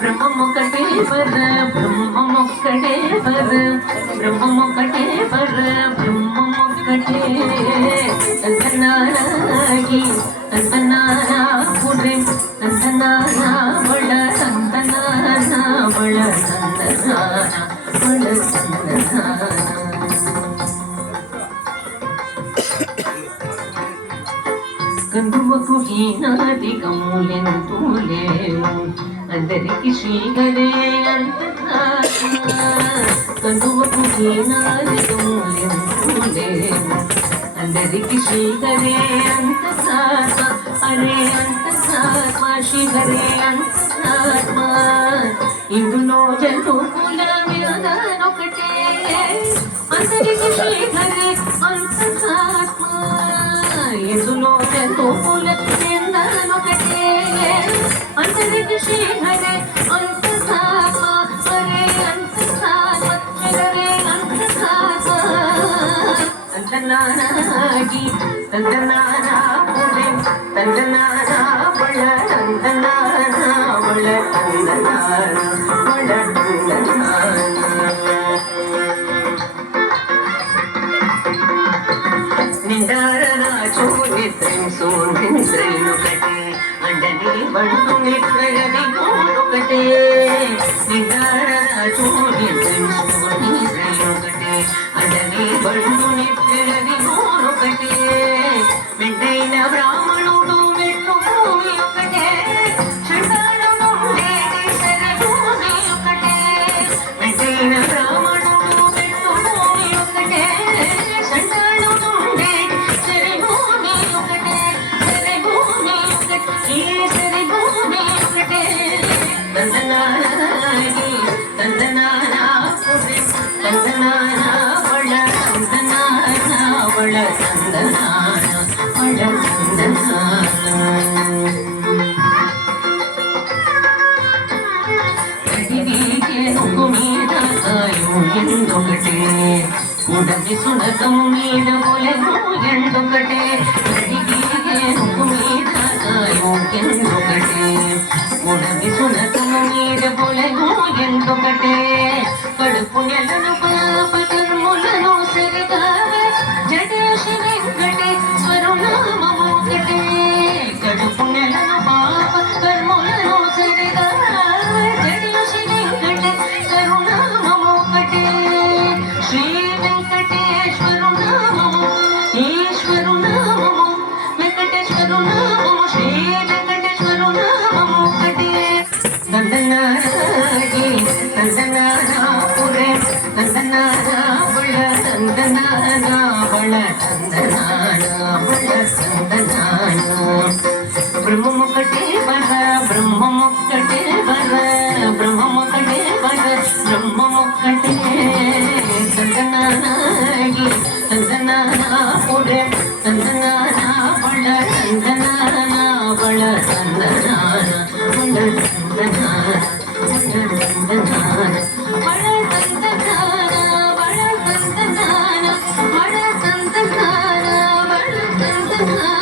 బ్రహ్మమొక్కటే పర బ్రహ్మమొక్కటే పర బ్రహ్మమొక్కటే పర బ్రహ్మమొక్కటే తందనాగి తందనానా పురే తందనానా బళ తందనానా బళ తందనానా బళ తందనానా కందువకు హీనాది కములెంతూ లేవు అందరికి శ్రీగడే అంతగా కందువకు హీనాది కములెంతూ లేవు అందరికి శ్రీగడే అంతగా అరే అంతగా శ్రీగడే అంతగా ఇందులో జంతువుల ఒకటే అందరికి శ్రీగడే అంతగా ఇందులో జంతువుల ఒకటే అందరికి శ్రీహరే అంతఃాత్మ హరే అంతఃాత్మ హరే అంతఃాత్మ తందనానాగి తందనానా పురే తందనానా బళ తందనానా బళ తందనానా బళ తందనానా నిందారనా చూనిత్రం సూనిత్రైలుకటే అండని బండు నిత్రయని ఒకటే నిందారనా చూనిత్రం సూనిత్రైలుకటే అండని బండు నిత్రయని ఒకటే మెండైన బ్రాహ్మణుడు మెట్టు భూమి ఒకటే షండాలుడు ఉండేది శరభూమి ఒకటే మెండైన బ్రాహ్మణుడు మెట్టు భూమి ఒకటే షండాలుడు తందనాగి తందనానా పురే తందనానా బళ తందనానా బళ తందనానా బళ తందనానా కడివికే నువ్వు మీద కాయు ఎందొకటే ఉడమి సునకము మీద పొలెను ఎందొకటే కడివికే నువ్వు మీద కాయు ఎందొకటే ఉడమి సునకము మీద పొలెను ఎందొకటే కడుపు నెలను పాప కర్ములను సరిగా జడేశి వెంకటేశ్వరు నామము ఒకటే కడుపు నెలను పాప కర్ములను సరిగా జడేశి వెంకటేశ్వరు నామము ఒకటే శ్రీ వెంకటేశ్వరు నామము ఈశ్వరు నామము వెంకటేశ్వరు నామము శ్రీ వెంకటేశ్వరు నామము ఒకటే తందనాగి తందనానా పురే తందనానా బళ తందనానా బళ తందనానా బళ తందనానా బ్రహ్మమొక్కటే పర బ్రహ్మమొక్కటే పర బ్రహ్మమొక్కటే పర బ్రహ్మమొక్కటే తందనాగి తందనానా పురే తందనానా బళ తందనానా బళ తందనానా బళ తందనానా బళ తందనానా బళ తందనానా బళ తందనానా బళ తందనానా